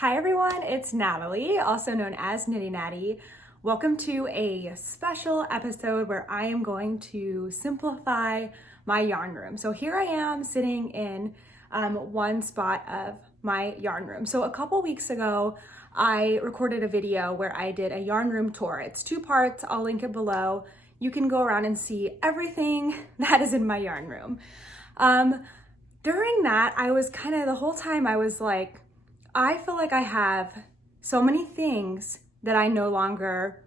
Hi everyone, it's Natalie, also known as Knitty Natty. Welcome to a special episode where I am going to simplify my yarn room. So here I am sitting in one spot of my yarn room. So a couple weeks ago, I recorded a video where I did a yarn room tour. It's 2 parts, I'll link it below. You can go around and see everything that is in my yarn room. During that, I was the whole time I was like, I feel like I have so many things that I no longer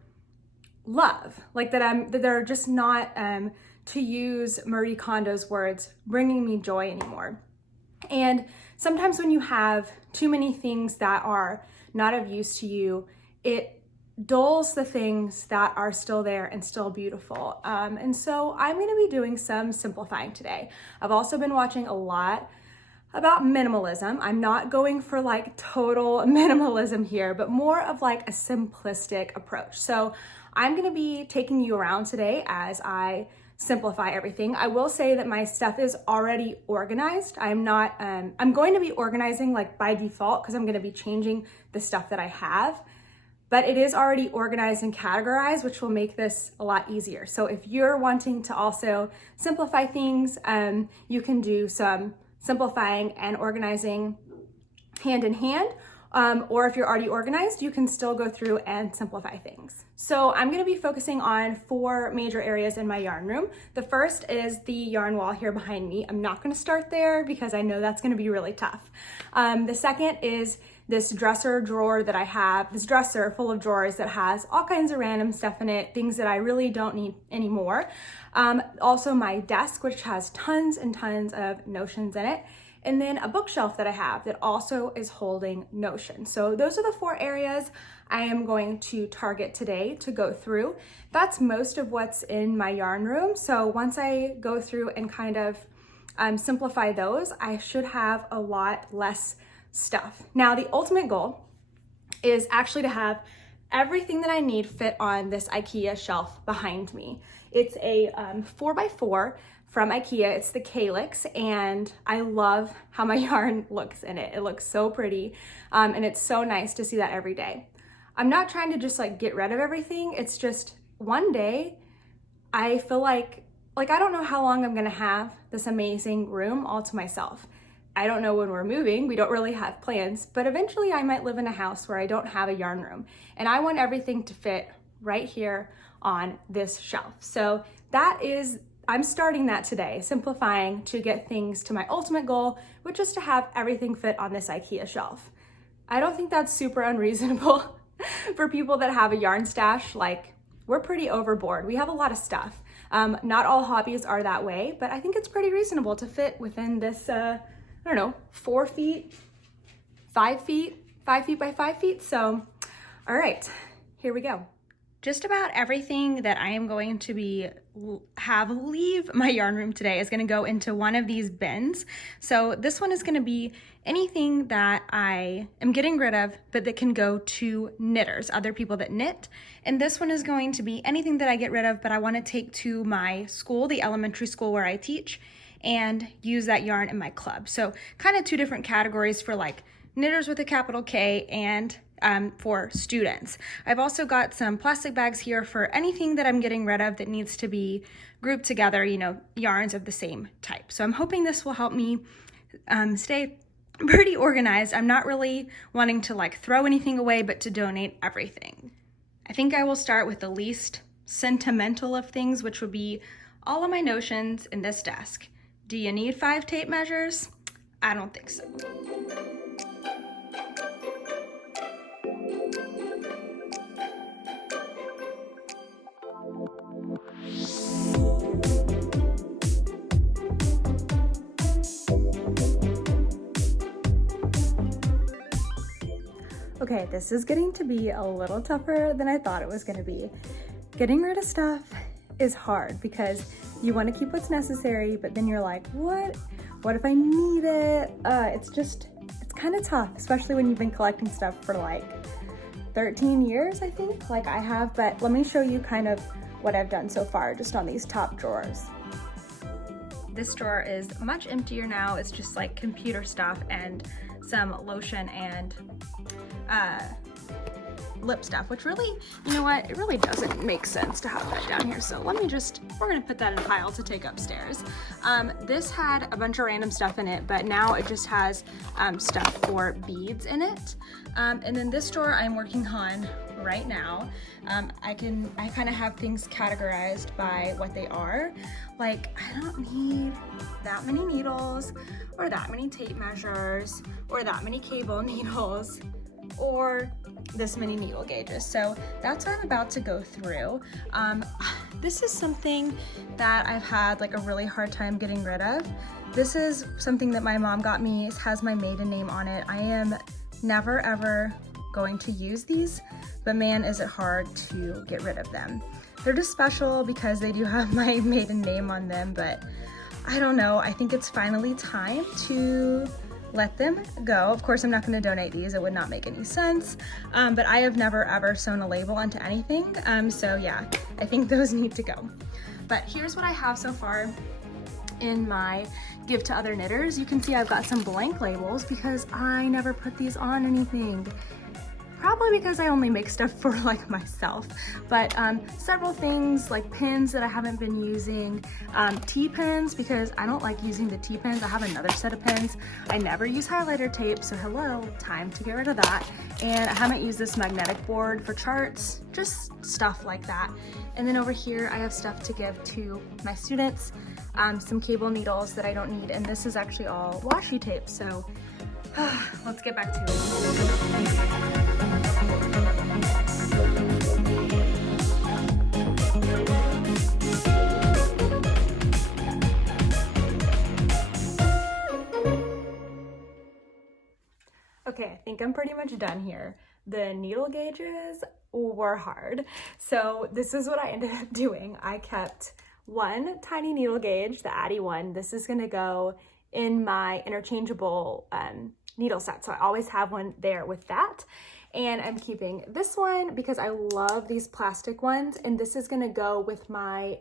love, like that they're just not, to use Marie Kondo's words, bringing me joy anymore. And sometimes when you have too many things that are not of use to you, it dulls the things that are still there and still beautiful. And so I'm going to be doing some simplifying today. I've also been watching a lot about minimalism. I'm not going for like total minimalism here, but more of like a simplistic approach. So I'm going to be taking you around today as I simplify everything. I will say that my stuff is already organized. I'm going to be organizing like by default because I'm going to be changing the stuff that I have, but it is already organized and categorized, which will make this a lot easier. So if you're wanting to also simplify things, you can do some simplifying and organizing hand in hand, or if you're already organized, you can still go through and simplify things. So I'm going to be focusing on 4 major areas in my yarn room. The first is the yarn wall here behind me. I'm not going to start there because I know that's going to be really tough. The second is this dresser drawer that I have, this dresser full of drawers that has all kinds of random stuff in it, things that I really don't need anymore. Also my desk, which has tons and tons of notions in it. And then a bookshelf that I have that also is holding notions. So those are the 4 areas I am going to target today to go through. That's most of what's in my yarn room. So once I go through and kind of simplify those, I should have a lot less stuff. Now, the ultimate goal is actually to have everything that I need fit on this IKEA shelf behind me. It's a 4x4 from IKEA. It's the KALLAX, and I love how my yarn looks in it. It looks so pretty, and it's so nice to see that every day. I'm not trying to just like get rid of everything. It's just one day I feel like I don't know how long I'm gonna have this amazing room all to myself. I don't know when we're moving. We don't really have plans, but eventually I might live in a house where I don't have a yarn room, and I want everything to fit right here on this shelf. So I'm starting that today, simplifying to get things to my ultimate goal, which is to have everything fit on this IKEA shelf. I don't think that's super unreasonable for people that have a yarn stash. Like, we're pretty overboard. We have a lot of stuff. Not all hobbies are that way, but I think it's pretty reasonable to fit within this, 4 feet, 5 feet, 5 feet by 5 feet. So, all right, here we go. Just about everything that I am going to leave my yarn room today is going to go into one of these bins. So this one is going to be anything that I am getting rid of, but that can go to knitters, other people that knit. And this one is going to be anything that I get rid of, but I want to take to my school, the elementary school where I teach, and use that yarn in my club. So kind of 2 different categories for like knitters with a capital K and for students. I've also got some plastic bags here for anything that I'm getting rid of that needs to be grouped together, yarns of the same type. So I'm hoping this will help me stay pretty organized. I'm not really wanting to like throw anything away, but to donate everything. I think I will start with the least sentimental of things, which would be all of my notions in this desk. Do you need 5 tape measures? I don't think so. Okay, this is getting to be a little tougher than I thought it was going to be. Getting rid of stuff is hard because you want to keep what's necessary, but then you're like, what if I need it? It's kind of tough, especially when you've been collecting stuff for like 13 years, I think, like I have. But let me show you kind of what I've done so far just on these top drawers. This drawer is much emptier now. It's just like computer stuff and some lotion and lip stuff, which really, you know what, it really doesn't make sense to have that down here. So we're gonna put that in a pile to take upstairs. This had a bunch of random stuff in it, but now it just has stuff for beads in it. And then this drawer I'm working on right now. I kind of have things categorized by what they are. Like, I don't need that many needles, or that many tape measures, or that many cable needles, or this many needle gauges. So that's what I'm about to go through. This is something that I've had like a really hard time getting rid of. This is something that my mom got me. It has my maiden name on it. I am never ever going to use these, but man, is it hard to get rid of them. They're just special because they do have my maiden name on them, but I don't know. I think it's finally time to let them go. Of course, I'm not going to donate these. It would not make any sense. But I have never ever sewn a label onto anything. So yeah, I think those need to go. But here's what I have so far in my give to other knitters. You can see I've got some blank labels because I never put these on anything. Probably because I only make stuff for like myself, but several things like pins that I haven't been using, T-pins because I don't like using the T-pins. I have another set of pins. I never use highlighter tape, so hello, time to get rid of that. And I haven't used this magnetic board for charts, just stuff like that. And then over here, I have stuff to give to my students, some cable needles that I don't need, and this is actually all washi tape, so let's get back to it. Okay, I think I'm pretty much done here. The needle gauges were hard. So this is what I ended up doing. I kept one tiny needle gauge, the Addy one. This is gonna go in my interchangeable needle set. So I always have one there with that. And I'm keeping this one because I love these plastic ones. And this is gonna go with my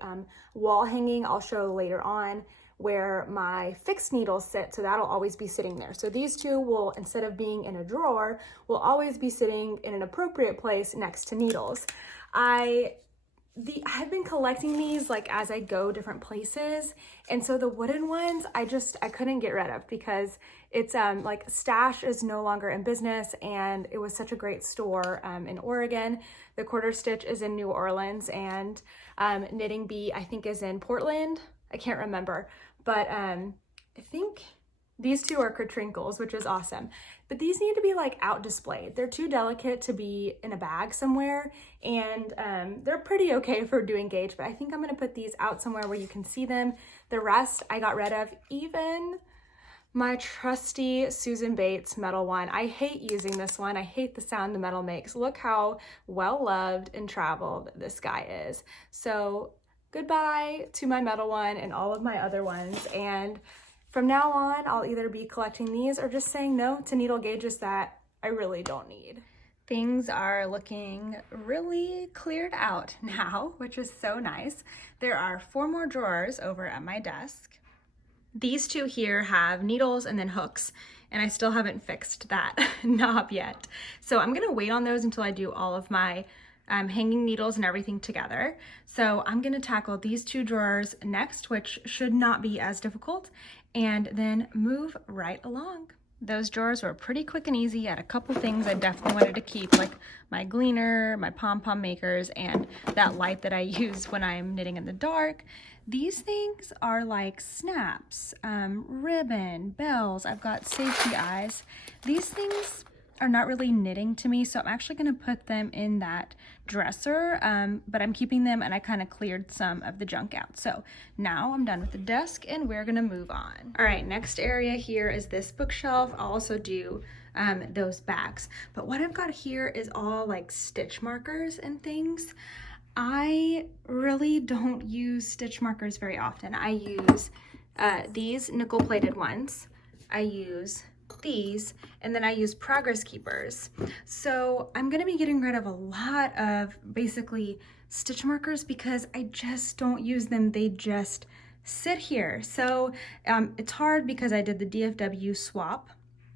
wall hanging. I'll show later on where my fixed needles sit, so that'll always be sitting there. So these two will, instead of being in a drawer, will always be sitting in an appropriate place next to needles. I've been collecting these like as I go different places, and so the wooden ones I couldn't get rid of because it's like Stash is no longer in business, and it was such a great store in Oregon. The Quarter Stitch is in New Orleans, and Knitting Bee I think is in Portland. I can't remember, but I think these two are Critrinkles, which is awesome. But these need to be like out displayed. They're too delicate to be in a bag somewhere, and they're pretty okay for doing gauge, but I think I'm gonna put these out somewhere where you can see them. The rest I got rid of, even my trusty Susan Bates metal one. I hate using this one. I hate the sound the metal makes. Look how well loved and traveled this guy is. So goodbye to my metal one and all of my other ones, and from now on I'll either be collecting these or just saying no to needle gauges that I really don't need. Things are looking really cleared out now, which is so nice. There are 4 more drawers over at my desk. These two here have needles and then hooks, and I still haven't fixed that knob yet. So I'm gonna wait on those until I do all of my hanging needles and everything together. So I'm gonna tackle these 2 drawers next, which should not be as difficult, and then move right along. Those drawers were pretty quick and easy. I had a couple things I definitely wanted to keep, like my gleaner, my pom-pom makers, and that light that I use when I'm knitting in the dark. These things are like snaps, ribbon, bells. I've got safety eyes. These things are not really knitting to me, so I'm actually gonna put them in that dresser, but I'm keeping them, and I kind of cleared some of the junk out. So now I'm done with the desk and we're gonna move on. All right, next area here is this bookshelf. I'll also do those bags, but what I've got here is all like stitch markers and things. I really don't use stitch markers very often. I use these nickel plated ones. I use these, and then I use progress keepers. So I'm gonna be getting rid of a lot of basically stitch markers because I just don't use them. They just sit here. So it's hard because I did the DFW swap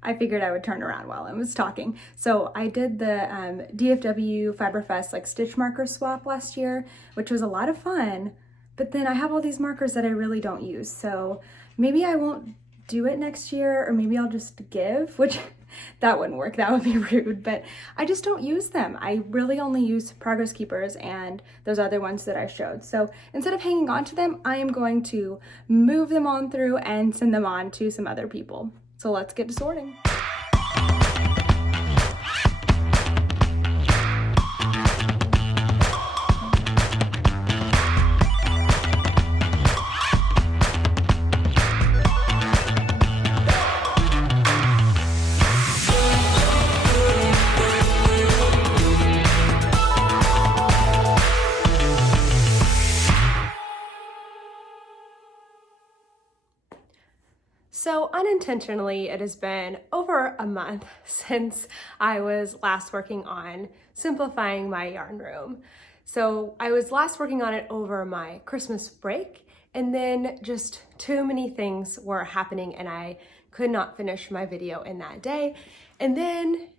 I figured I would turn around while I was talking. So I did the DFW Fiberfest like stitch marker swap last year, which was a lot of fun. But then I have all these markers that I really don't use. So maybe I won't do it next year, or maybe I'll just give, which that wouldn't work. That would be rude, but I just don't use them. I really only use Progress Keepers and those other ones that I showed. So instead of hanging on to them, I am going to move them on through and send them on to some other people. So let's get to sorting. So unintentionally, it has been over a month since I was last working on simplifying my yarn room. So I was last working on it over my Christmas break, and then just too many things were happening and I could not finish my video in that day. And then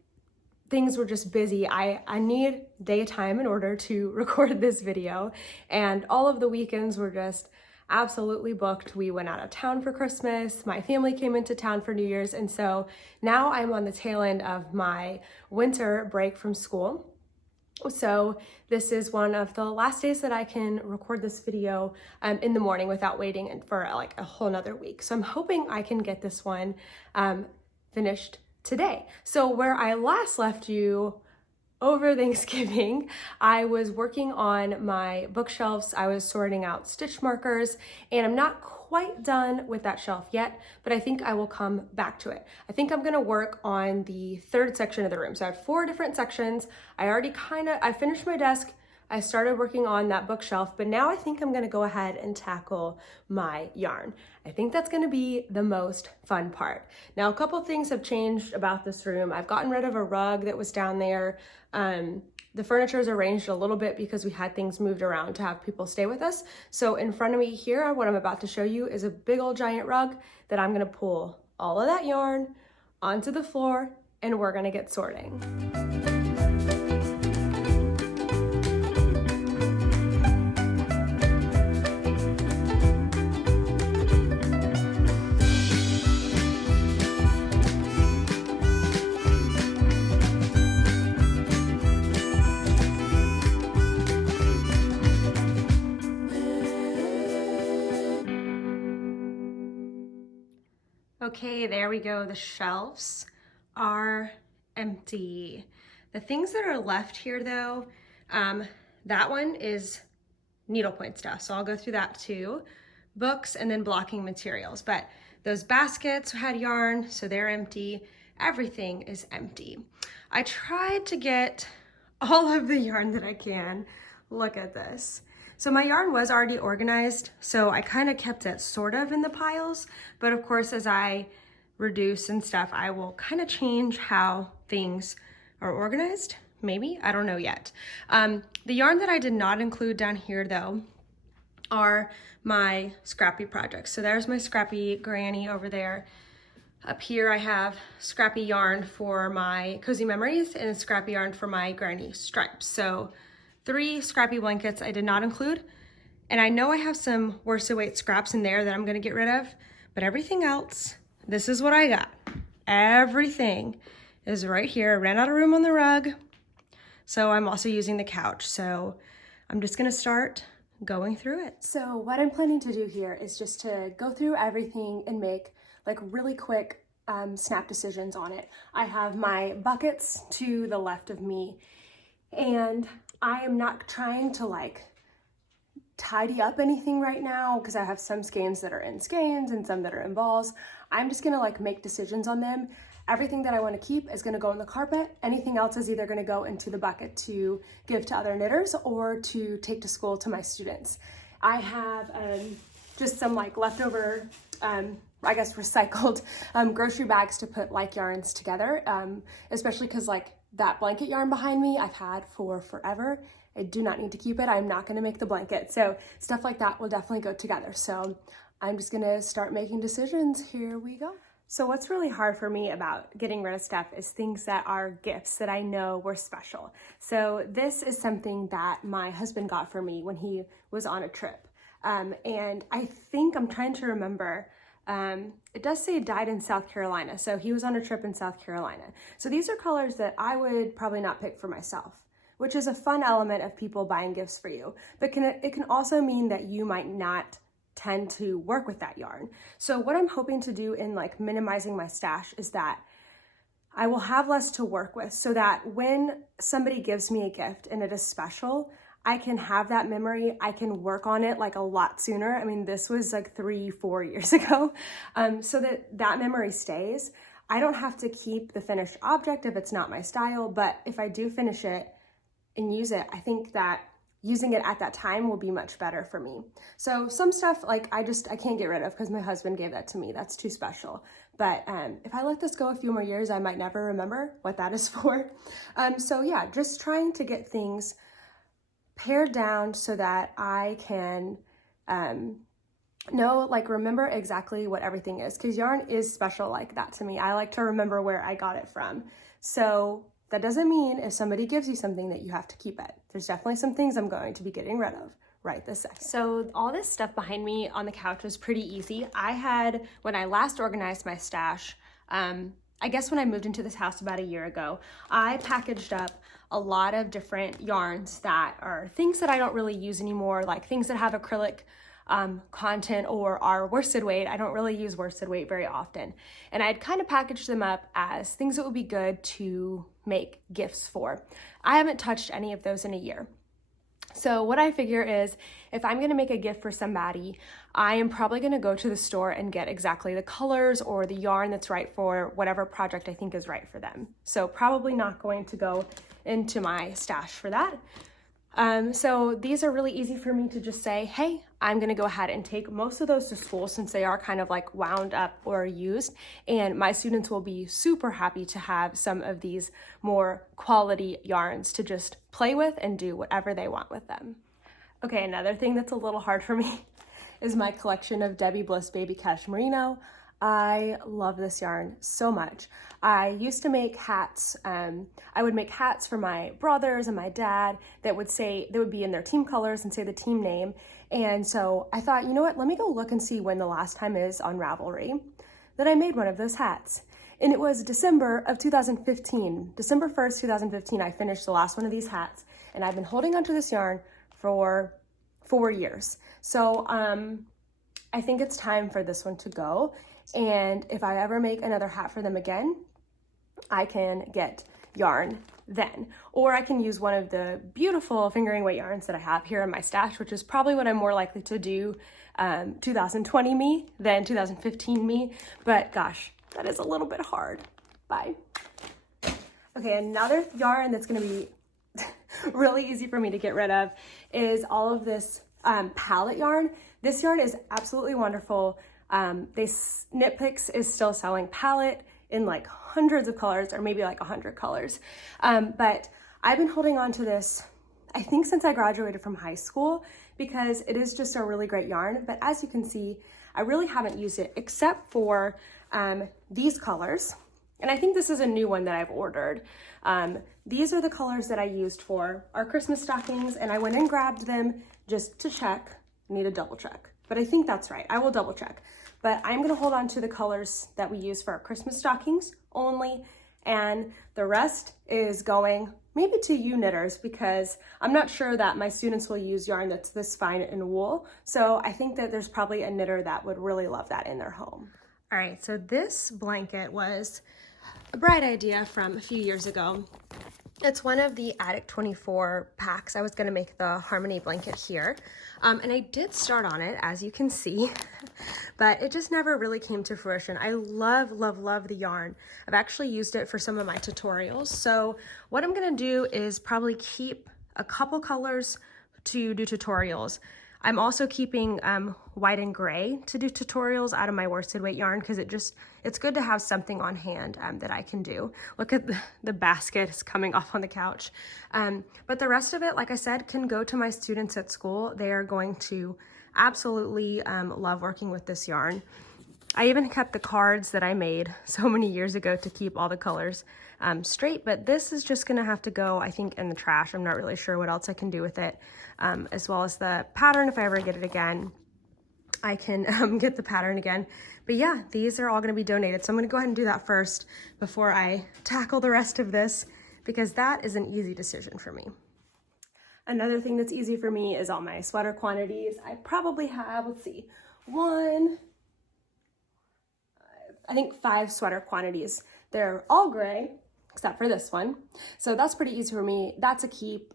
things were just busy. I need daytime in order to record this video, and all of the weekends were just absolutely booked. We went out of town for Christmas. My family came into town for New Year's. And so now I'm on the tail end of my winter break from school. So this is one of the last days that I can record this video in the morning without waiting for like a whole nother week. So I'm hoping I can get this one finished today. So where I last left you over Thanksgiving, I was working on my bookshelves. I was sorting out stitch markers, and I'm not quite done with that shelf yet, but I think I will come back to it. I think I'm gonna work on the third section of the room. So I have 4 different sections. I finished my desk. I started working on that bookshelf, but now I think I'm gonna go ahead and tackle my yarn. I think that's gonna be the most fun part. Now, a couple things have changed about this room. I've gotten rid of a rug that was down there. The furniture is arranged a little bit because we had things moved around to have people stay with us. So in front of me here, what I'm about to show you is a big old giant rug that I'm gonna pull all of that yarn onto the floor, and we're gonna get sorting. Okay, there we go. The shelves are empty. The things that are left here though, that one is needlepoint stuff. So I'll go through that too. Books and then blocking materials. But those baskets had yarn, so they're empty. Everything is empty. I tried to get all of the yarn that I can. Look at this. So my yarn was already organized, so I kind of kept it sort of in the piles, but of course as I reduce and stuff, I will kind of change how things are organized, maybe, I don't know yet. The yarn that I did not include down here though are my scrappy projects. So there's my scrappy granny over there. Up here I have scrappy yarn for my cozy memories and scrappy yarn for my granny stripes. So 3 scrappy blankets I did not include. And I know I have some worsted weight scraps in there that I'm gonna get rid of, but everything else, this is what I got. Everything is right here. I ran out of room on the rug. So I'm also using the couch. So I'm just gonna start going through it. So what I'm planning to do here is just to go through everything and make like really quick snap decisions on it. I have my buckets to the left of me, and I am not trying to like tidy up anything right now because I have some skeins that are in skeins and some that are in balls. I'm just gonna like make decisions on them. Everything that I want to keep is going to go on the carpet. Anything else is either going to go into the bucket to give to other knitters or to take to school to my students. I have just some like leftover, I guess recycled grocery bags to put like yarns together, especially because like that blanket yarn behind me I've had for forever. I do not need to keep it. I'm not going to make the blanket. So stuff like that will definitely go together. So I'm just going to start making decisions. Here we go. So what's really hard for me about getting rid of stuff is things that are gifts that I know were special. So this is something that my husband got for me when he was on a trip. And I think I'm trying to remember, it does say it died in South Carolina. So he was on a trip in South Carolina. So these are colors that I would probably not pick for myself, which is a fun element of people buying gifts for you. But it can also mean that you might not tend to work with that yarn. So what I'm hoping to do in like minimizing my stash is that I will have less to work with, so that when somebody gives me a gift and it is special, I can have that memory. I can work on it like a lot sooner. I mean, this was like 3-4 years ago. So that memory stays. I don't have to keep the finished object if it's not my style, but if I do finish it and use it, I think that using it at that time will be much better for me. So some stuff like I can't get rid of because my husband gave that to me. That's too special. But if I let this go a few more years, I might never remember what that is for. So yeah, just trying to get things pared down so that I can remember exactly what everything is, because yarn is special like that to me. I like to remember where I got it from. So that doesn't mean if somebody gives you something that you have to keep it. There's definitely some things I'm going to be getting rid of right this second. So all this stuff behind me on the couch was pretty easy. When I last organized my stash, I guess when I moved into this house about a year ago, I packaged up a lot of different yarns that are things that I don't really use anymore, like things that have acrylic content or are worsted weight. I don't really use worsted weight very often. And I'd kind of packaged them up as things that would be good to make gifts for. I haven't touched any of those in a year. So what I figure is if I'm going to make a gift for somebody, I am probably going to go to the store and get exactly the colors or the yarn that's right for whatever project I think is right for them. So probably not going to go into my stash for that. So these are really easy for me to just say, hey, I'm going to go ahead and take most of those to school since they are kind of like wound up or used. And my students will be super happy to have some of these more quality yarns to just play with and do whatever they want with them. Okay, another thing that's a little hard for me is my collection of Debbie Bliss Baby Cashmerino. I love this yarn so much. I used to make hats. I would make hats for my brothers and my dad that would be in their team colors and say the team name. And so I thought, you know what, let me go look and see when the last time is on Ravelry that I made one of those hats. And it was December of 2015. December 1st, 2015, I finished the last one of these hats. And I've been holding onto this yarn for 4 years. So I think it's time for this one to go. And if I ever make another hat for them again, I can get yarn then. Or I can use one of the beautiful fingering weight yarns that I have here in my stash, which is probably what I'm more likely to do 2020 me than 2015 me. But gosh, that is a little bit hard. Bye. Okay, another yarn that's gonna be really easy for me to get rid of is all of this palette yarn. This yarn is absolutely wonderful. Knit Picks is still selling palette in like hundreds of colors, or maybe like 100 colors. But I've been holding on to this, I think since I graduated from high school, because it is just a really great yarn. But as you can see, I really haven't used it except for these colors. And I think this is a new one that I've ordered. These are the colors that I used for our Christmas stockings, and I went and grabbed them just to check. Need a double check, but I think that's right. I will double check. But I'm gonna hold on to the colors that we use for our Christmas stockings only, and the rest is going maybe to you knitters, because I'm not sure that my students will use yarn that's this fine in wool. So I think that there's probably a knitter that would really love that in their home. All right, so this blanket was a bright idea from a few years ago. It's one of the Attic 24 packs. I was gonna make the Harmony blanket here. And I did start on it, as you can see, but it just never really came to fruition. I love, love, love the yarn. I've actually used it for some of my tutorials. So what I'm gonna do is probably keep a couple colors to do tutorials. I'm also keeping white and gray to do tutorials out of my worsted weight yarn, because it's good to have something on hand that I can do. Look at the basket is coming off on the couch. But the rest of it, like I said, can go to my students at school. They are going to absolutely love working with this yarn. I even kept the cards that I made so many years ago to keep all the colors straight, but this is just gonna have to go, I think, in the trash. I'm not really sure what else I can do with it, as well as the pattern. If I ever get it again, I can get the pattern again. But yeah, these are all gonna be donated. So I'm gonna go ahead and do that first before I tackle the rest of this, because that is an easy decision for me. Another thing that's easy for me is all my sweater quantities. I probably have, let's see, I think 5 sweater quantities. They're all gray, except for this one. So that's pretty easy for me. That's a keep.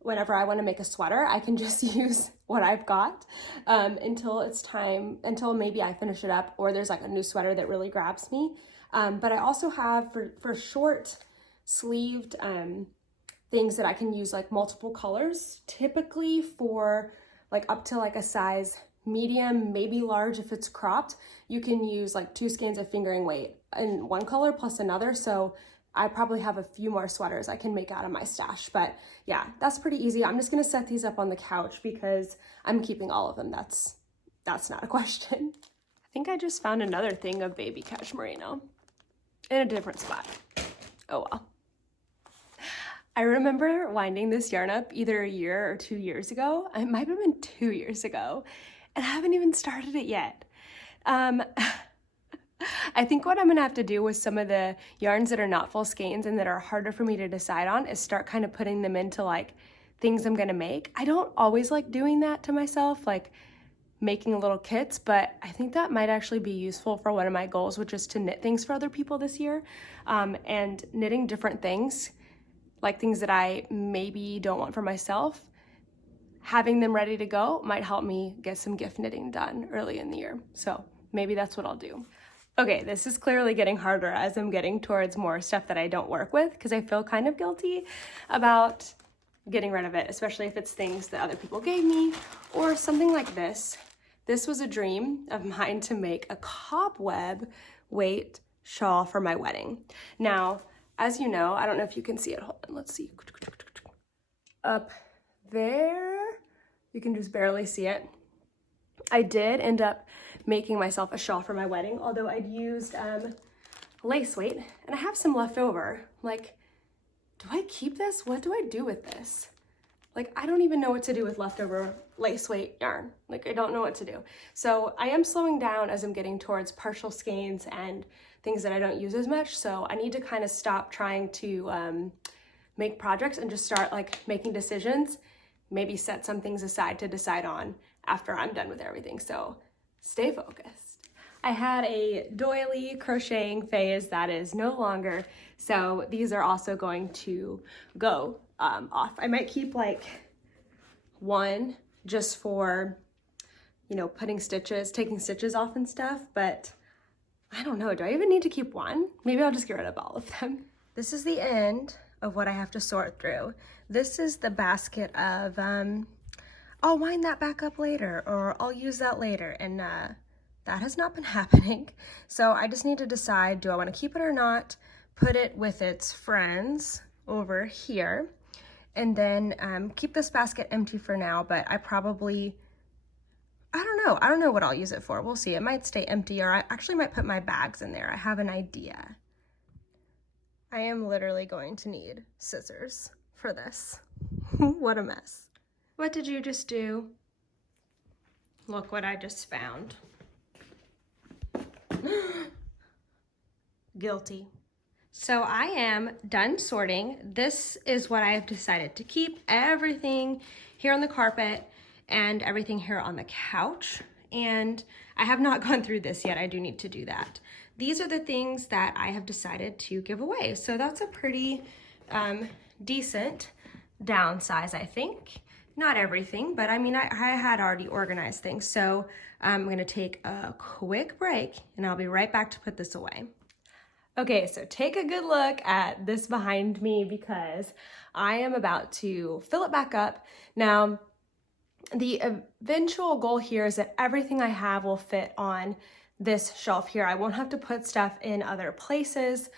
Whenever I want to make a sweater, I can just use what I've got until it's time, until maybe I finish it up or there's like a new sweater that really grabs me. But I also have for short sleeved things that I can use like multiple colors, typically for like up to like a size medium, maybe large if it's cropped. You can use like 2 skeins of fingering weight in one color plus another. So I probably have a few more sweaters I can make out of my stash. But yeah, that's pretty easy. I'm just gonna set these up on the couch because I'm keeping all of them. That's not a question. I think I just found another thing of baby cashmerino in a different spot. Oh well. I remember winding this yarn up either a year or 2 years ago. It might have been 2 years ago, and I haven't even started it yet. I think what I'm gonna have to do with some of the yarns that are not full skeins and that are harder for me to decide on is start kind of putting them into like things I'm gonna make. I don't always like doing that to myself, like making little kits, but I think that might actually be useful for one of my goals, which is to knit things for other people this year. And knitting different things, like things that I maybe don't want for myself, having them ready to go might help me get some gift knitting done early in the year. So maybe that's what I'll do. Okay, this is clearly getting harder as I'm getting towards more stuff that I don't work with because I feel kind of guilty about getting rid of it, especially if it's things that other people gave me or something like this. This was a dream of mine to make a cobweb weight shawl for my wedding. Now, as you know, I don't know if you can see it. Hold on, let's see. Up there, you can just barely see it. I did end up making myself a shawl for my wedding, although I'd used lace weight, and I have some left over. Like, do I keep this? What do I do with this? Like, I don't even know what to do with leftover lace weight yarn. Like, I don't know what to do. So I am slowing down as I'm getting towards partial skeins and things that I don't use as much. So I need to kind of stop trying to make projects and just start like making decisions, maybe set some things aside to decide on after I'm done with everything. So stay focused. I had a doily crocheting phase that is no longer, so these are also going to go off. I might keep like one just for, you know, putting stitches, taking stitches off and stuff, but I don't know, do I even need to keep one? Maybe I'll just get rid of all of them. This is the end of what I have to sort through. This is the basket of, I'll wind that back up later, or I'll use that later, and that has not been happening. So I just need to decide, do I want to keep it or not, put it with its friends over here, and then keep this basket empty for now, but I probably, I don't know what I'll use it for. We'll see. It might stay empty, or I actually might put my bags in there. I have an idea. I am literally going to need scissors for this. What a mess. What did you just do? Look what I just found. Guilty. So I am done sorting. This is what I have decided to keep. Everything here on the carpet and everything here on the couch. And I have not gone through this yet. I do need to do that. These are the things that I have decided to give away. So that's a pretty decent downsize, I think. Not everything, but I mean, I had already organized things. So I'm gonna take a quick break and I'll be right back to put this away. Okay, so take a good look at this behind me because I am about to fill it back up. Now, the eventual goal here is that everything I have will fit on this shelf here. I won't have to put stuff in other places.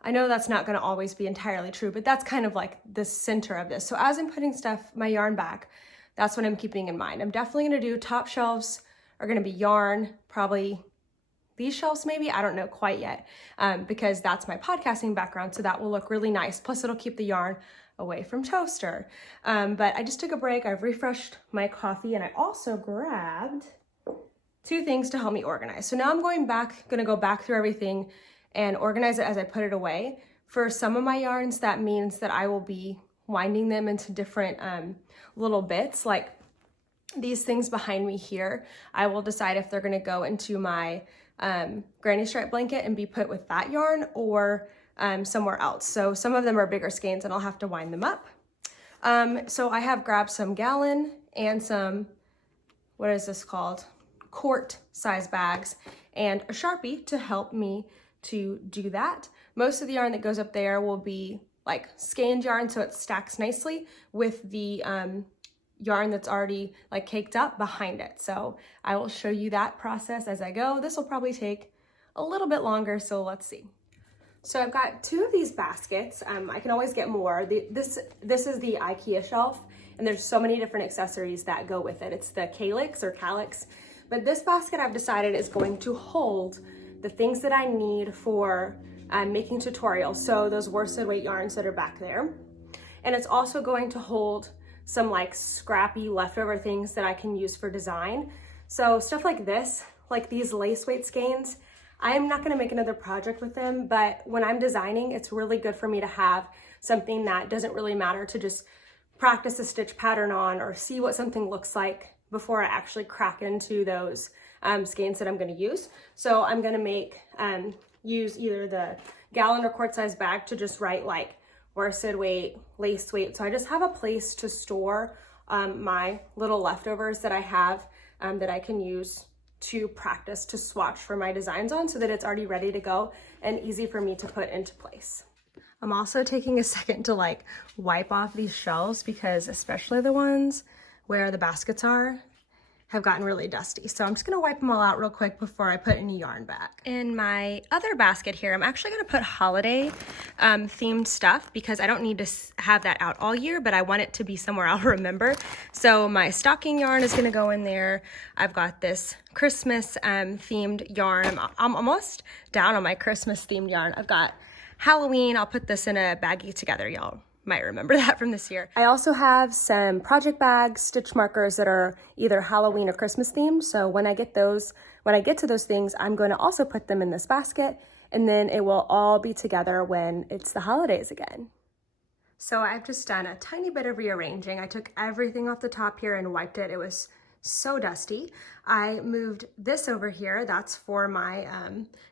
I know that's not gonna always be entirely true, but that's kind of like the center of this. So as I'm putting stuff, my yarn back, that's what I'm keeping in mind. I'm definitely gonna do top shelves are gonna be yarn, probably these shelves maybe, I don't know quite yet, because that's my podcasting background, so that will look really nice. Plus it'll keep the yarn away from toaster. But I just took a break, I've refreshed my coffee, and I also grabbed 2 things to help me organize. So now I'm gonna go back through everything and organize it as I put it away. For some of my yarns, that means that I will be winding them into different little bits, like these things behind me here. I will decide if they're gonna go into my granny stripe blanket and be put with that yarn, or somewhere else. So some of them are bigger skeins and I'll have to wind them up. So I have grabbed some gallon and some, what is this called? Quart size bags and a Sharpie to help me to do that. Most of the yarn that goes up there will be like skeined yarn, so it stacks nicely with the yarn that's already like caked up behind it. So I will show you that process as I go. This will probably take a little bit longer, so let's see. So I've got 2 of these baskets. I can always get more. This is the IKEA shelf, and there's so many different accessories that go with it. It's the KALLAX or KALLAX, but this basket I've decided is going to hold the things that I need for making tutorials. So those worsted weight yarns that are back there. And it's also going to hold some like scrappy leftover things that I can use for design. So stuff like this, like these lace weight skeins, I'm not gonna make another project with them, but when I'm designing, it's really good for me to have something that doesn't really matter to just practice a stitch pattern on or see what something looks like before I actually crack into those skeins that I'm gonna use. So I'm gonna use either the gallon or quart size bag to just write like worsted weight, lace weight. So I just have a place to store my little leftovers that I have that I can use to practice to swatch for my designs on, so that it's already ready to go and easy for me to put into place. I'm also taking a second to like wipe off these shelves, because especially the ones where the baskets are have gotten really dusty. So I'm just gonna wipe them all out real quick before I put any yarn back. In my other basket here, I'm actually gonna put holiday themed stuff, because I don't need to have that out all year, but I want it to be somewhere I'll remember. So my stocking yarn is gonna go in there. I've got this Christmas themed yarn. I'm almost down on my Christmas themed yarn. I've got Halloween. I'll put this in a baggie together, y'all might remember that from this year. I also have some project bags, stitch markers that are either Halloween or Christmas themed. So when I get to those things, I'm going to also put them in this basket, and then it will all be together when it's the holidays again. So I've just done a tiny bit of rearranging. I took everything off the top here and wiped it. It was so dusty. I moved this over here. That's for my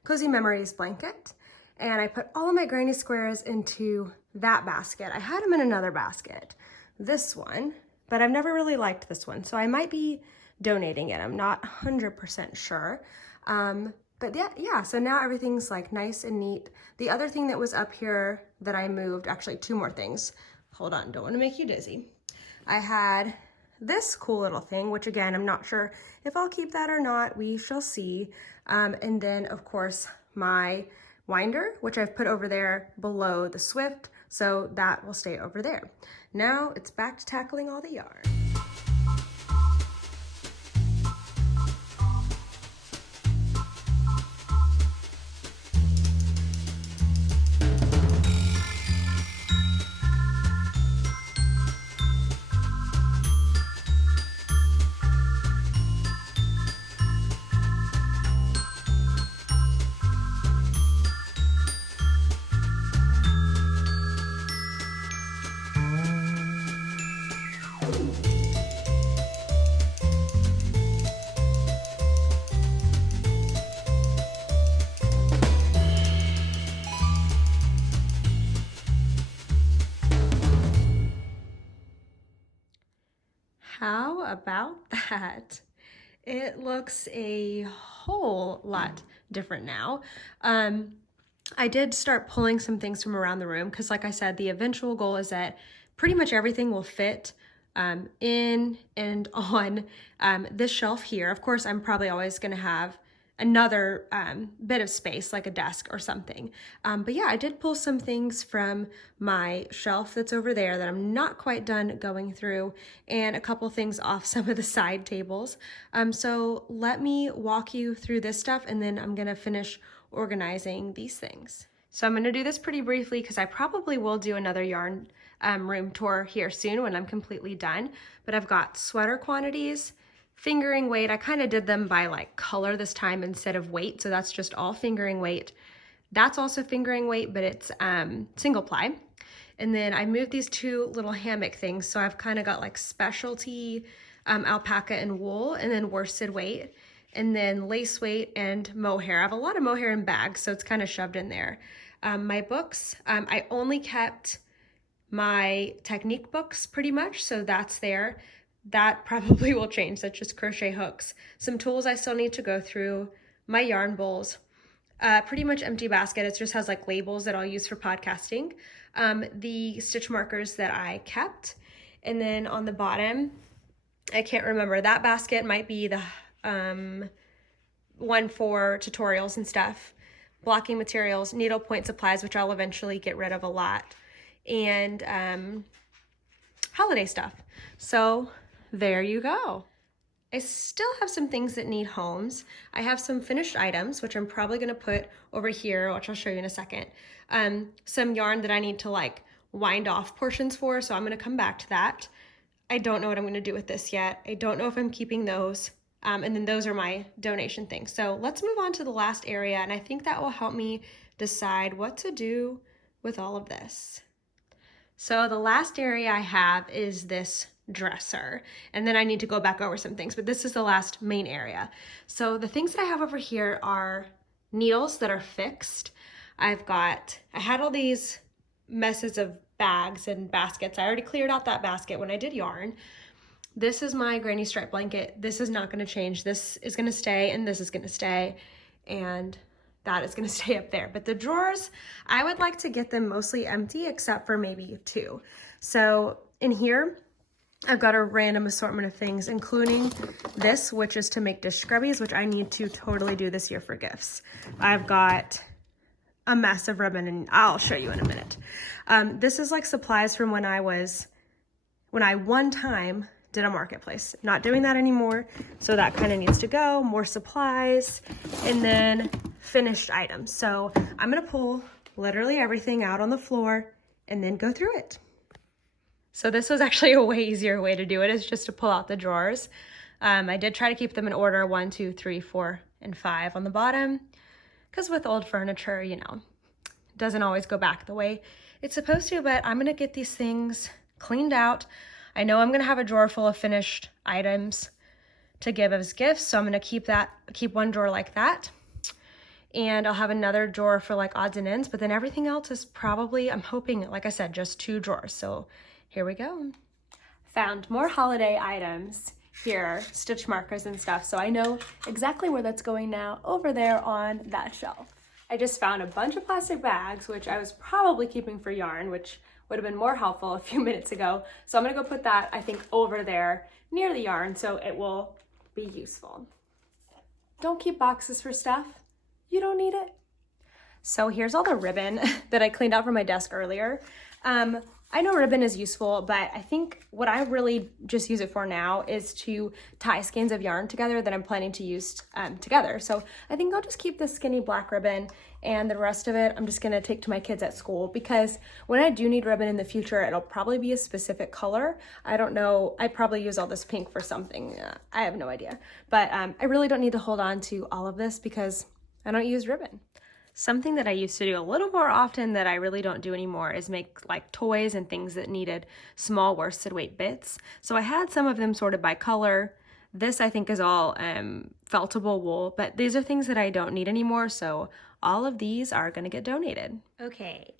Cozy Memories blanket. And I put all of my granny squares into that basket. I had them in another basket, this one, but I've never really liked this one, so I might be donating it. I'm not 100% sure. But yeah, so now everything's like nice and neat. The other thing that was up here that I moved, actually 2 more things. Hold on, don't want to make you dizzy. I had this cool little thing, which again, I'm not sure if I'll keep that or not. We shall see. And then of course my winder, which I've put over there below the Swift, so that will stay over there. Now it's back to tackling all the yarn. How about that? It looks a whole lot different now. I did start pulling some things from around the room because, like I said, the eventual goal is that pretty much everything will fit in and on this shelf here. Of course, I'm probably always going to have another bit of space, like a desk or something. But yeah, I did pull some things from my shelf that's over there that I'm not quite done going through, and a couple things off some of the side tables. So let me walk you through this stuff, and then I'm gonna finish organizing these things. So I'm gonna do this pretty briefly because I probably will do another yarn room tour here soon when I'm completely done. But I've got sweater quantities, fingering weight. I kind of did them by like color this time instead of weight, so that's just all fingering weight. That's also fingering weight, but it's single ply. And then I moved these two little hammock things, so I've kind of got like specialty alpaca and wool, and then worsted weight, and then lace weight and mohair. I have a lot of mohair in bags, so it's kind of shoved in there. My books, I only kept my technique books pretty much, so that's there. That probably will change. That's just crochet hooks. Some tools I still need to go through. My yarn bowls. Pretty much empty basket. It just has like labels that I'll use for podcasting. The stitch markers that I kept. And then on the bottom, I can't remember. That basket might be the one for tutorials and stuff. Blocking materials, needlepoint supplies, which I'll eventually get rid of a lot. And holiday stuff. So there you go. I still have some things that need homes. I have some finished items, which I'm probably gonna put over here, which I'll show you in a second. Some yarn that I need to like wind off portions for, so I'm gonna come back to that. I don't know what I'm gonna do with this yet. I don't know if I'm keeping those. And then those are my donation things. So let's move on to the last area, and I think that will help me decide what to do with all of this. So the last area I have is this dresser, and then I need to go back over some things, but this is the last main area. So the things that I have over here are needles that are fixed. I had all these messes of bags and baskets. I already cleared out that basket when I did yarn. This is my granny stripe blanket. This is not gonna change. This is gonna stay, and this is gonna stay, and that is gonna stay up there. But the drawers, I would like to get them mostly empty except for maybe two. So in here, I've got a random assortment of things, including this, which is to make dish scrubbies, which I need to totally do this year for gifts. I've got a mess of ribbon, and I'll show you in a minute. This is like supplies from when I one time did a marketplace. Not doing that anymore, so that kind of needs to go. More supplies, and then finished items. So I'm gonna pull literally everything out on the floor and then go through it. So this was actually a way easier way to do it, is just to pull out the drawers. I did try to keep them in order, 1, 2, 3, 4, and 5 on the bottom, because with old furniture, you know, it doesn't always go back the way it's supposed to, but I'm gonna get these things cleaned out. I know I'm gonna have a drawer full of finished items to give as gifts, so I'm gonna keep one drawer like that. And I'll have another drawer for like odds and ends, but then everything else is probably, I'm hoping, like I said, just 2 drawers. So here we go. Found more holiday items here, stitch markers and stuff, so I know exactly where that's going now, over there on that shelf. I just found a bunch of plastic bags, which I was probably keeping for yarn, which would have been more helpful a few minutes ago. So I'm gonna go put that, I think, over there near the yarn, so it will be useful. Don't keep boxes for stuff. You don't need it. So here's all the ribbon that I cleaned out from my desk earlier. I know ribbon is useful, but I think what I really just use it for now is to tie skeins of yarn together that I'm planning to use together. So I think I'll just keep this skinny black ribbon, and the rest of it I'm just gonna take to my kids at school, because when I do need ribbon in the future, it'll probably be a specific color. I don't know, I probably use all this pink for something. I have no idea. But I really don't need to hold on to all of this because I don't use ribbon. Something that I used to do a little more often that I really don't do anymore is make like toys and things that needed small worsted weight bits. So I had some of them sorted by color. This I think is all feltable wool, but these are things that I don't need anymore, so all of these are gonna get donated. Okay,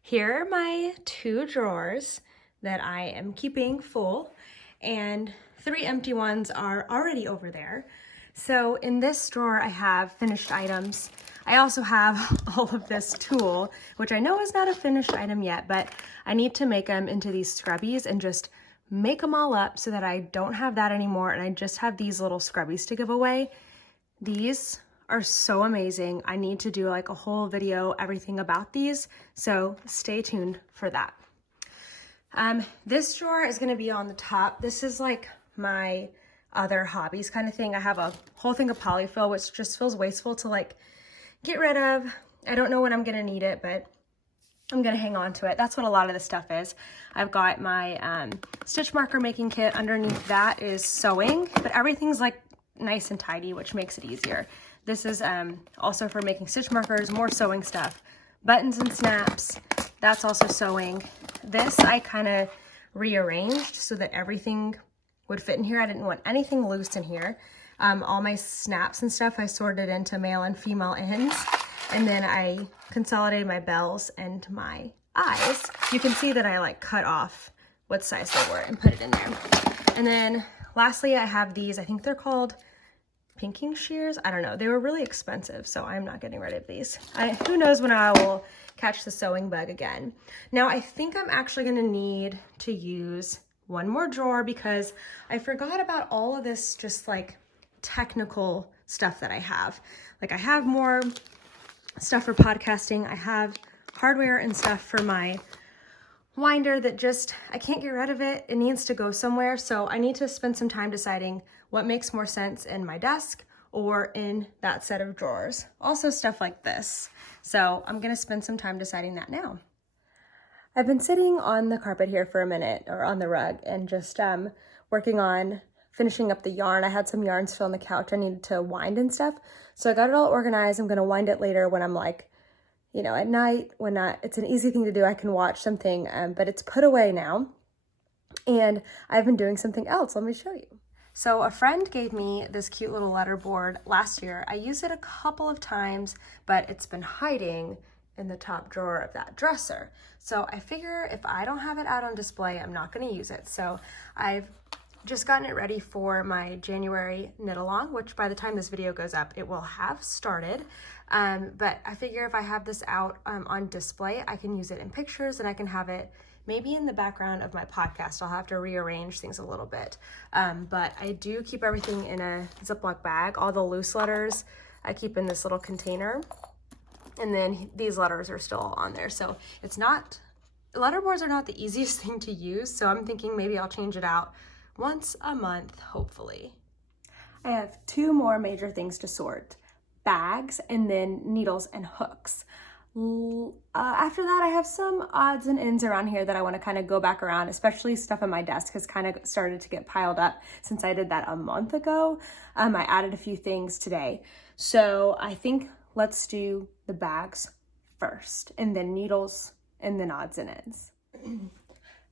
here are my 2 drawers that I am keeping full, and 3 empty ones are already over there. So in this drawer I have finished items. I also have all of this tulle, which I know is not a finished item yet, but I need to make them into these scrubbies and just make them all up so that I don't have that anymore and I just have these little scrubbies to give away. These are so amazing. I need to do like a whole video, everything about these, so stay tuned for that. This drawer is gonna be on the top. This is like my other hobbies kind of thing. I have a whole thing of polyfill, which just feels wasteful to like get rid of. I don't know when I'm gonna need it, but I'm gonna hang on to it. That's what a lot of this stuff is. I've got my stitch marker making kit. Underneath that is sewing, but everything's like nice and tidy, which makes it easier. This is also for making stitch markers, more sewing stuff. Buttons and snaps, that's also sewing. This I kind of rearranged so that everything would fit in here. I didn't want anything loose in here. All my snaps and stuff I sorted into male and female ends, and then I consolidated my bells and my eyes. You can see that I like cut off what size they were and put it in there. And then lastly, I have these, I think they're called pinking shears. I don't know. They were really expensive, so I'm not getting rid of these. Who knows when I will catch the sewing bug again. Now, I think I'm actually going to need to use one more drawer because I forgot about all of this just like technical stuff that I have. Like I have more stuff for podcasting. I have hardware and stuff for my winder that just, I can't get rid of it. It needs to go somewhere. So I need to spend some time deciding what makes more sense in my desk or in that set of drawers. Also stuff like this. So I'm gonna spend some time deciding that now. I've been sitting on the carpet here for a minute, or on the rug, and just working on finishing up the yarn. I had some yarn still on the couch I needed to wind and stuff. So I got it all organized. I'm gonna wind it later when I'm like, you know, at night, when it's an easy thing to do. I can watch something, but it's put away now. And I've been doing something else. Let me show you. So a friend gave me this cute little letter board last year. I used it a couple of times, but it's been hiding in the top drawer of that dresser. So I figure if I don't have it out on display, I'm not gonna use it. So I've just gotten it ready for my January knit along, which by the time this video goes up, it will have started. But I figure if I have this out on display, I can use it in pictures, and I can have it maybe in the background of my podcast. I'll have to rearrange things a little bit. But I do keep everything in a Ziploc bag. All the loose letters I keep in this little container. And then these letters are still on there. So it's not, letter boards are not the easiest thing to use. So I'm thinking maybe I'll change it out once a month, hopefully. I have two more major things to sort: bags and then needles and hooks. After that, I have some odds and ends around here that I want to kind of go back around, especially stuff on my desk has kind of started to get piled up since I did that a month ago. I added a few things today. So I think let's do the bags first, and then needles, and then odds and ends.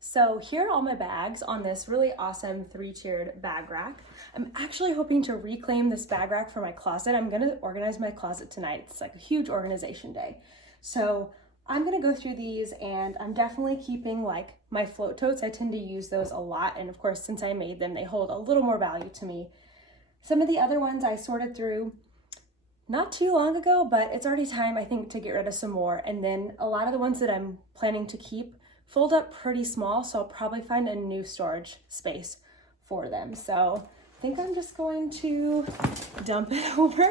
So here are all my bags on this really awesome 3-tiered bag rack. I'm actually hoping to reclaim this bag rack for my closet. I'm gonna organize my closet tonight. It's like a huge organization day. So I'm gonna go through these, and I'm definitely keeping like my float totes. I tend to use those a lot. And of course, since I made them, they hold a little more value to me. Some of the other ones I sorted through not too long ago, but it's already time, I think, to get rid of some more. And then a lot of the ones that I'm planning to keep fold up pretty small, so I'll probably find a new storage space for them. So I think I'm just going to dump it over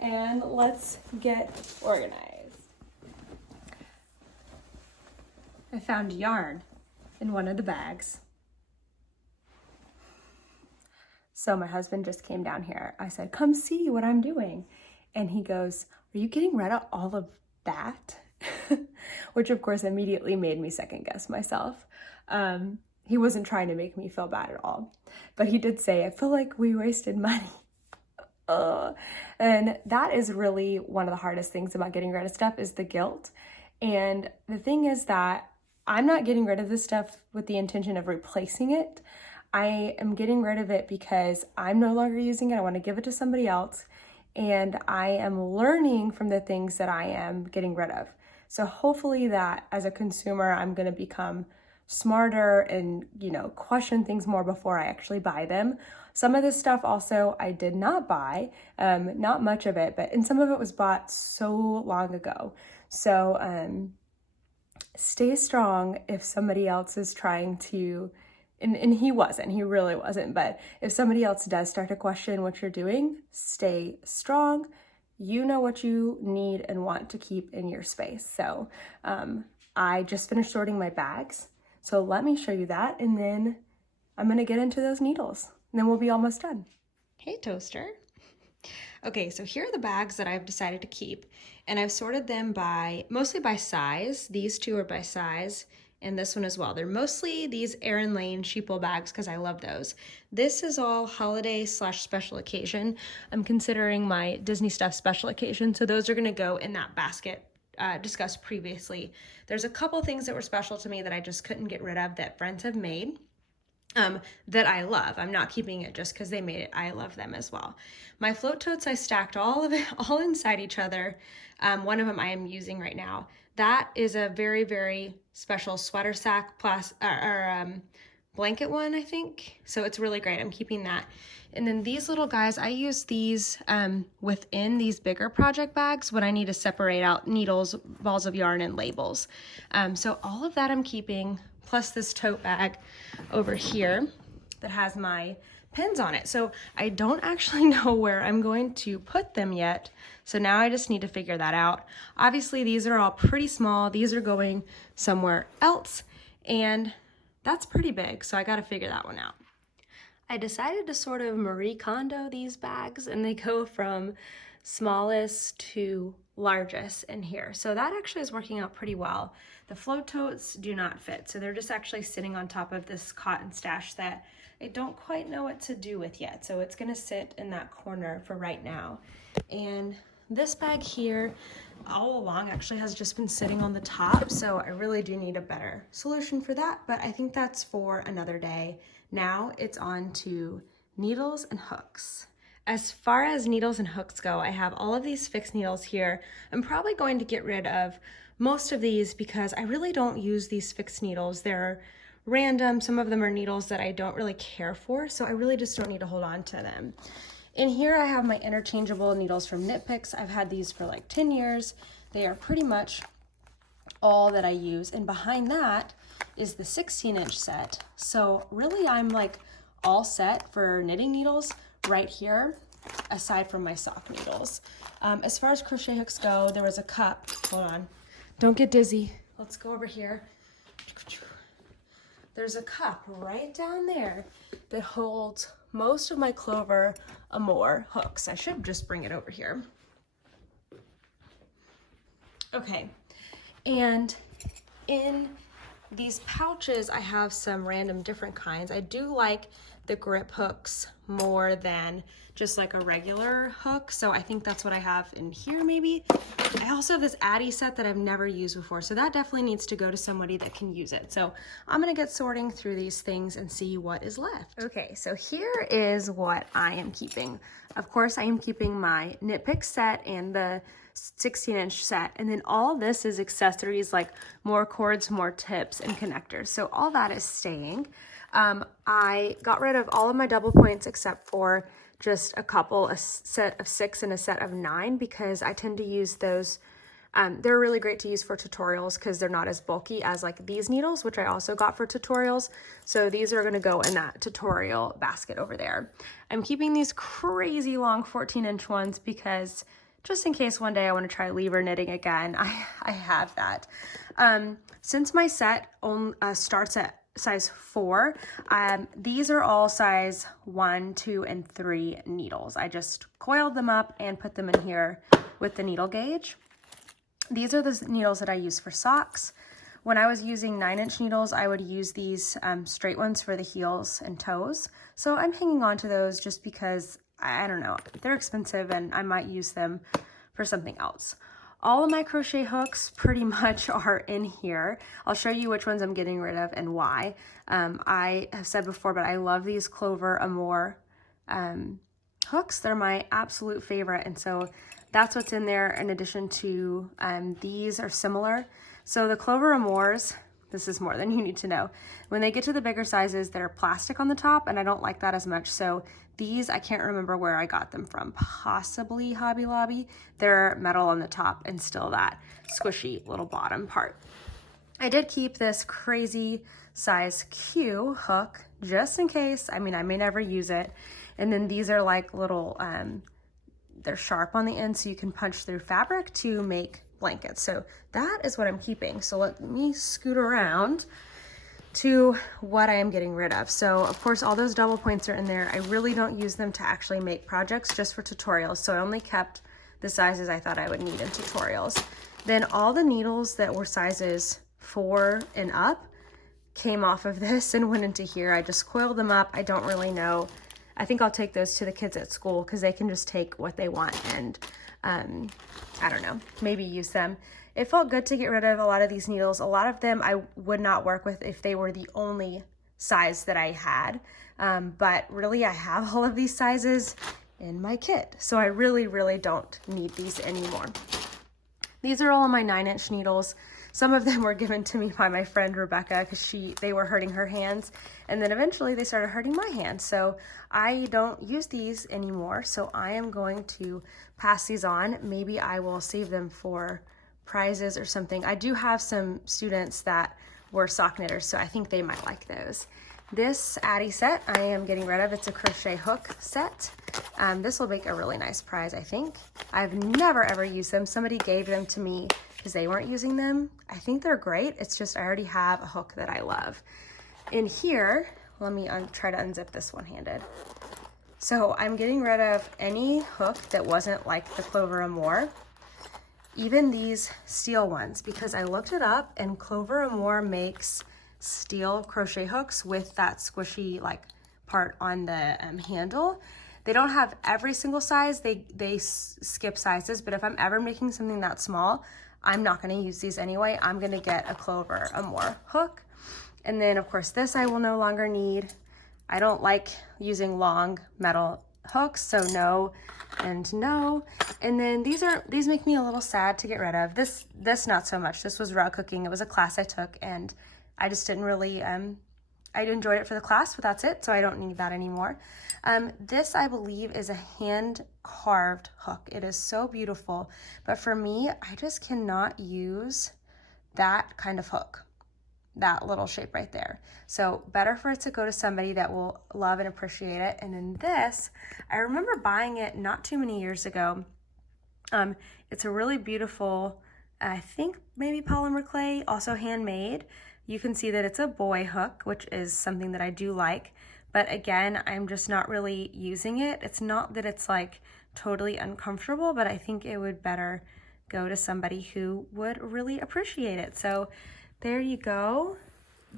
and let's get organized. I found yarn in one of the bags. So my husband just came down here. I said, come see what I'm doing. And he goes, are you getting rid of all of that? Which of course immediately made me second guess myself. He wasn't trying to make me feel bad at all, but he did say, I feel like we wasted money. And that is really one of the hardest things about getting rid of stuff, is the guilt. And the thing is that I'm not getting rid of this stuff with the intention of replacing it. I am getting rid of it because I'm no longer using it. I want to give it to somebody else. And I am learning from the things that I am getting rid of. So hopefully that as a consumer, I'm going to become smarter and, you know, question things more before I actually buy them. Some of this stuff also I did not buy, not much of it, and some of it was bought so long ago. So stay strong if somebody else is trying to, and he really wasn't, but if somebody else does start to question what you're doing, stay strong, you know what you need and want to keep in your space. So I just finished sorting my bags. So let me show you that, and then I'm gonna get into those needles, and then we'll be almost done. Hey, Toaster. Okay, so here are the bags that I've decided to keep, and I've sorted them mostly by size. These two are by size, and this one as well. They're mostly these Erin Lane sheeple bags because I love those. This is all holiday/special occasion. I'm considering my Disney stuff special occasion, so those are gonna go in that basket discussed previously. There's a couple things that were special to me that I just couldn't get rid of that friends have made. That I love. I'm not keeping it just because they made it. I love them as well. My float totes, I stacked all of it all inside each other. One of them I am using right now. That is a very, very special sweater sack blanket one, I think. So it's really great. I'm keeping that. And then these little guys, I use these within these bigger project bags when I need to separate out needles, balls of yarn, and labels. So all of that I'm keeping, plus this tote bag over here that has my pins on it. So I don't actually know where I'm going to put them yet. So now I just need to figure that out. Obviously these are all pretty small. These are going somewhere else, and that's pretty big. So I got to figure that one out. I decided to sort of Marie Kondo these bags, and they go from smallest to largest in here. So that actually is working out pretty well. The float totes do not fit, so they're just actually sitting on top of this cotton stash that I don't quite know what to do with yet. So it's gonna sit in that corner for right now. And this bag here, all along actually has just been sitting on the top, so I really do need a better solution for that, but I think that's for another day. Now it's on to needles and hooks. As far as needles and hooks go, I have all of these fixed needles here. I'm probably going to get rid of most of these because I really don't use these fixed needles. They're random. Some of them are needles that I don't really care for, so I really just don't need to hold on to them. In here I have my interchangeable needles from Knit Picks. I've had these for like 10 years. They are pretty much all that I use. And behind that is the 16-inch set. So really I'm like all set for knitting needles right here, aside from my sock needles. As far as crochet hooks go, there was a cup. Hold on. Don't get dizzy. Let's go over here. There's a cup right down there that holds most of my Clover Amour hooks. I should just bring it over here. Okay, and in these pouches, I have some random different kinds. I do like the grip hooks more than just like a regular hook, so I think that's what I have in here maybe. I also have this Addy set that I've never used before, so that definitely needs to go to somebody that can use it. So I'm gonna get sorting through these things and see what is left. Okay, so here is what I am keeping. Of course, I am keeping my Knit Pick set and the 16-inch set, and then all this is accessories like more cords, more tips, and connectors. So all that is staying. I got rid of all of my double points except for just a couple, a set of 6 and a set of 9, because I tend to use those. They're really great to use for tutorials because they're not as bulky as like these needles, which I also got for tutorials. So these are gonna go in that tutorial basket over there. I'm keeping these crazy long 14-inch ones because just in case one day I want to try lever knitting again, I have that. Since my set starts at size 4, these are all size 1, 2, and 3 needles. I just coiled them up and put them in here with the needle gauge. These are the needles that I use for socks. When I was using 9-inch needles, I would use these straight ones for the heels and toes. So I'm hanging on to those just because, I don't know, they're expensive and I might use them for something else. All of my crochet hooks pretty much are in here. I'll show you which ones I'm getting rid of and why. I have said before, but I love these Clover Amour hooks. They're my absolute favorite, and so that's what's in there in addition to these are similar. So the Clover Amours, this is more than you need to know. When they get to the bigger sizes, they're plastic on the top, and I don't like that as much. So these, I can't remember where I got them from, possibly Hobby Lobby. They're metal on the top and still that squishy little bottom part. I did keep this crazy size Q hook just in case. I mean, I may never use it. And then these are like little they're sharp on the end so you can punch through fabric to make blankets. So that is what I'm keeping. So let me scoot around to what I am getting rid of. So of course, all those double points are in there. I really don't use them to actually make projects, just for tutorials. So I only kept the sizes I thought I would need in tutorials. Then all the needles that were sizes 4 and up came off of this and went into here. I just coiled them up. I don't really know. I think I'll take those to the kids at school because they can just take what they want and I don't know, maybe use them. It felt good to get rid of a lot of these needles. A lot of them I would not work with if they were the only size that I had. But really I have all of these sizes in my kit. So I really, really don't need these anymore. These are all my 9-inch needles. Some of them were given to me by my friend Rebecca because they were hurting her hands. And then eventually they started hurting my hands. So I don't use these anymore. So I am going to pass these on. Maybe I will save them for prizes or something. I do have some students that were sock knitters, so I think they might like those. This Addy set I am getting rid of. It's a crochet hook set. This will make a really nice prize, I think. I've never ever used them. Somebody gave them to me because they weren't using them. I think they're great. It's just I already have a hook that I love. In here, let me try to unzip this one-handed. So I'm getting rid of any hook that wasn't like the Clover Amour. Even these steel ones, because I looked it up and Clover Amour makes steel crochet hooks with that squishy like part on the handle. They don't have every single size, they skip sizes, but if I'm ever making something that small, I'm not gonna use these anyway. I'm gonna get a Clover Amour hook. And then of course this I will no longer need. I don't like using long metal hooks, so no and no. And then these make me a little sad to get rid of. This not so much. This was rug cooking. It was a class I took and I just didn't really, I enjoyed it for the class, but that's it. So I don't need that anymore. This I believe is a hand carved hook. It is so beautiful, but for me, I just cannot use that kind of hook, that little shape right there. So better for it to go to somebody that will love and appreciate it. And in this, I remember buying it not too many years ago. It's a really beautiful, I think maybe polymer clay, also handmade. You can see that it's a boy hook, which is something that I do like. But again, I'm just not really using it. It's not that it's like totally uncomfortable, but I think it would better go to somebody who would really appreciate it. So there you go.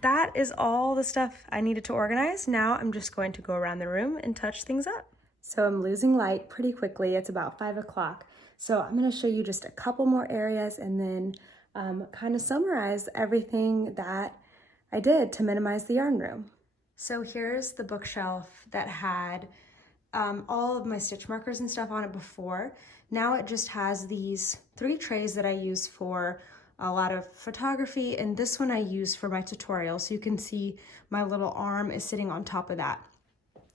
That is all the stuff I needed to organize. Now I'm just going to go around the room and touch things up. So I'm losing light pretty quickly. It's about 5 o'clock. So I'm going to show you just a couple more areas and then kind of summarize everything that I did to minimize the yarn room. So here's the bookshelf that had all of my stitch markers and stuff on it before. Now it just has these 3 trays that I use for a lot of photography, and this one I use for my tutorials. So you can see my little arm is sitting on top of that.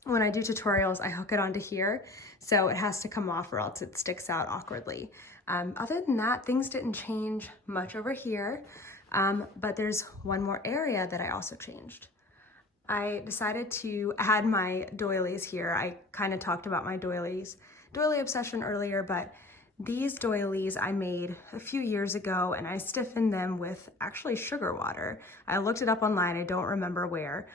When I do tutorials, I hook it onto here, so it has to come off or else it sticks out awkwardly. Other than that, things didn't change much over here, but there's one more area that I also changed. I decided to add my doilies here. I kind of talked about my doily obsession earlier, but these doilies I made a few years ago and I stiffened them with actually sugar water. I looked it up online, I don't remember where.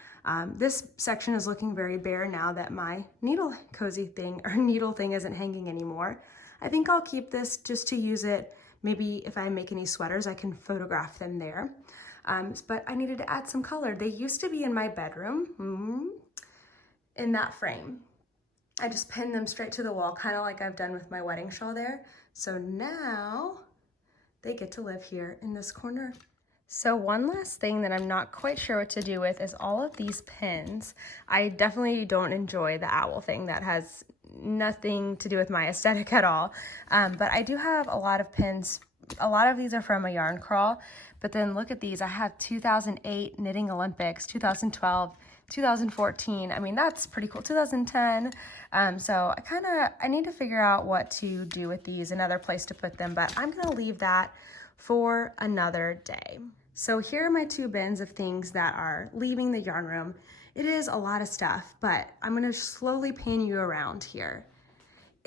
This section is looking very bare now that my needle thing isn't hanging anymore. I think I'll keep this just to use it. Maybe if I make any sweaters, I can photograph them there. But I needed to add some color. They used to be in my bedroom, in that frame. I just pinned them straight to the wall, kind of like I've done with my wedding shawl there. So now they get to live here in this corner. So one last thing that I'm not quite sure what to do with is all of these pins. I definitely don't enjoy the owl thing. That has nothing to do with my aesthetic at all. But I do have a lot of pins. A lot of these are from a yarn crawl, but then look at these. I have 2008 Knitting Olympics, 2012, 2014. I mean, that's pretty cool. 2010. So I need to figure out what to do with these, another place to put them, but I'm gonna leave that for another day. So here are my 2 bins of things that are leaving the yarn room. It is a lot of stuff, but I'm gonna slowly pan you around here.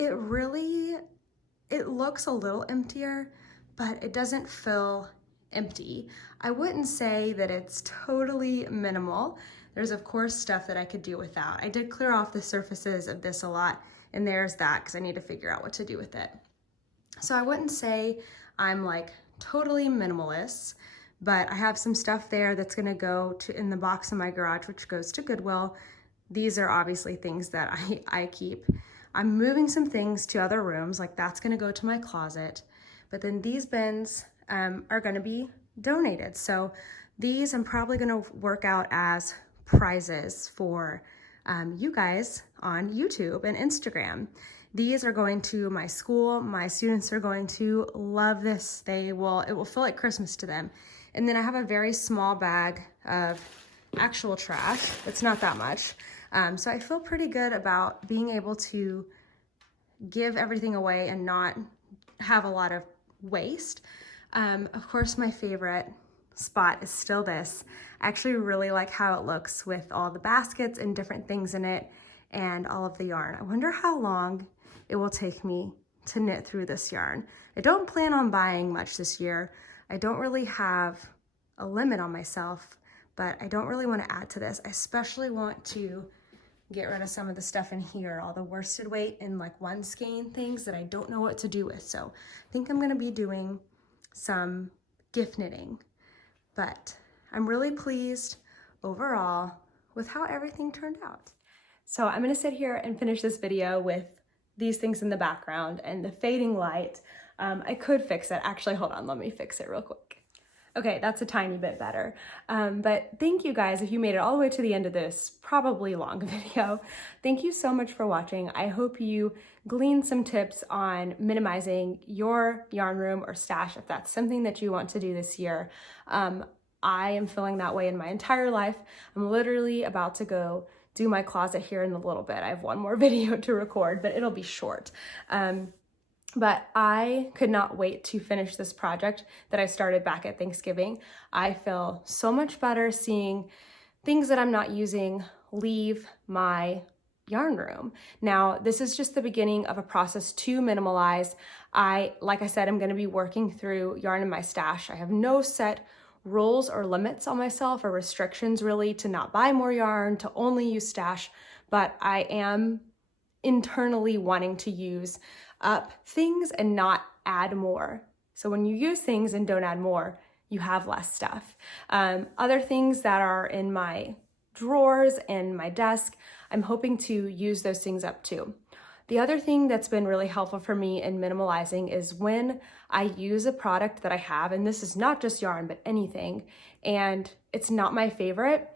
it looks a little emptier, but it doesn't feel empty. I wouldn't say that it's totally minimal. There's of course stuff that I could do without. I did clear off the surfaces of this a lot, and there's that because I need to figure out what to do with it. So I wouldn't say I'm like totally minimalist, but I have some stuff there that's gonna go to in the box in my garage, which goes to Goodwill. These are obviously things that I keep. I'm moving some things to other rooms, like that's gonna go to my closet. But then these bins are gonna be donated. So these I'm probably gonna work out as prizes for you guys on YouTube and Instagram. These are going to my school. My students are going to love this. It will feel like Christmas to them. And then I have a very small bag of actual trash. It's not that much. So I feel pretty good about being able to give everything away and not have a lot of waste. Of course, my favorite spot is still this. I actually really like how it looks with all the baskets and different things in it and all of the yarn. I wonder how long it will take me to knit through this yarn. I don't plan on buying much this year. I don't really have a limit on myself, but I don't really want to add to this. I especially want to get rid of some of the stuff in here, all the worsted weight and like one skein things that I don't know what to do with. So I think I'm gonna be doing some gift knitting, but I'm really pleased overall with how everything turned out. So I'm gonna sit here and finish this video with these things in the background and the fading light. I could fix it. Actually, hold on, let me fix it real quick. Okay, that's a tiny bit better. But thank you guys if you made it all the way to the end of this probably long video. Thank you so much for watching. I hope you gleaned some tips on minimizing your yarn room or stash if that's something that you want to do this year. I am feeling that way in my entire life. I'm literally about to go do my closet here in a little bit. I have one more video to record, but it'll be short. But I could not wait to finish this project that I started back at Thanksgiving. I feel so much better seeing things that I'm not using leave my yarn room. Now, this is just the beginning of a process to minimalize. Like I said, I'm gonna be working through yarn in my stash. I have no set rules or limits on myself or restrictions really to not buy more yarn, to only use stash, but I am internally wanting to use up things and not add more. So when you use things and don't add more, you have less stuff. Other things that are in my drawers and my desk, I'm hoping to use those things up too. The other thing that's been really helpful for me in minimalizing is when I use a product that I have, and this is not just yarn, but anything, and it's not my favorite,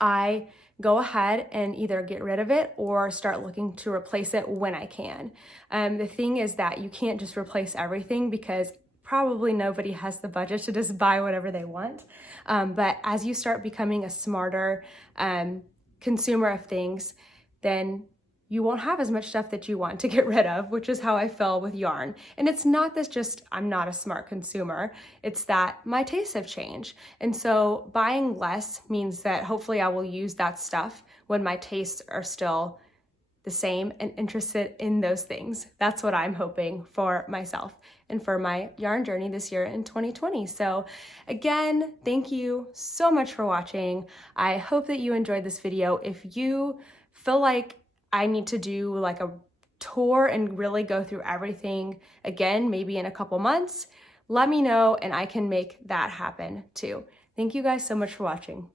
I go ahead and either get rid of it or start looking to replace it when I can. The thing is that you can't just replace everything because probably nobody has the budget to just buy whatever they want. But as you start becoming a smarter consumer of things, then you won't have as much stuff that you want to get rid of, which is how I feel with yarn. And it's not that just I'm not a smart consumer, it's that my tastes have changed. And so buying less means that hopefully I will use that stuff when my tastes are still the same and interested in those things. That's what I'm hoping for myself and for my yarn journey this year in 2020. So again, thank you so much for watching. I hope that you enjoyed this video. If you feel like I need to do like a tour and really go through everything again, maybe in a couple months, let me know and I can make that happen too. Thank you guys so much for watching.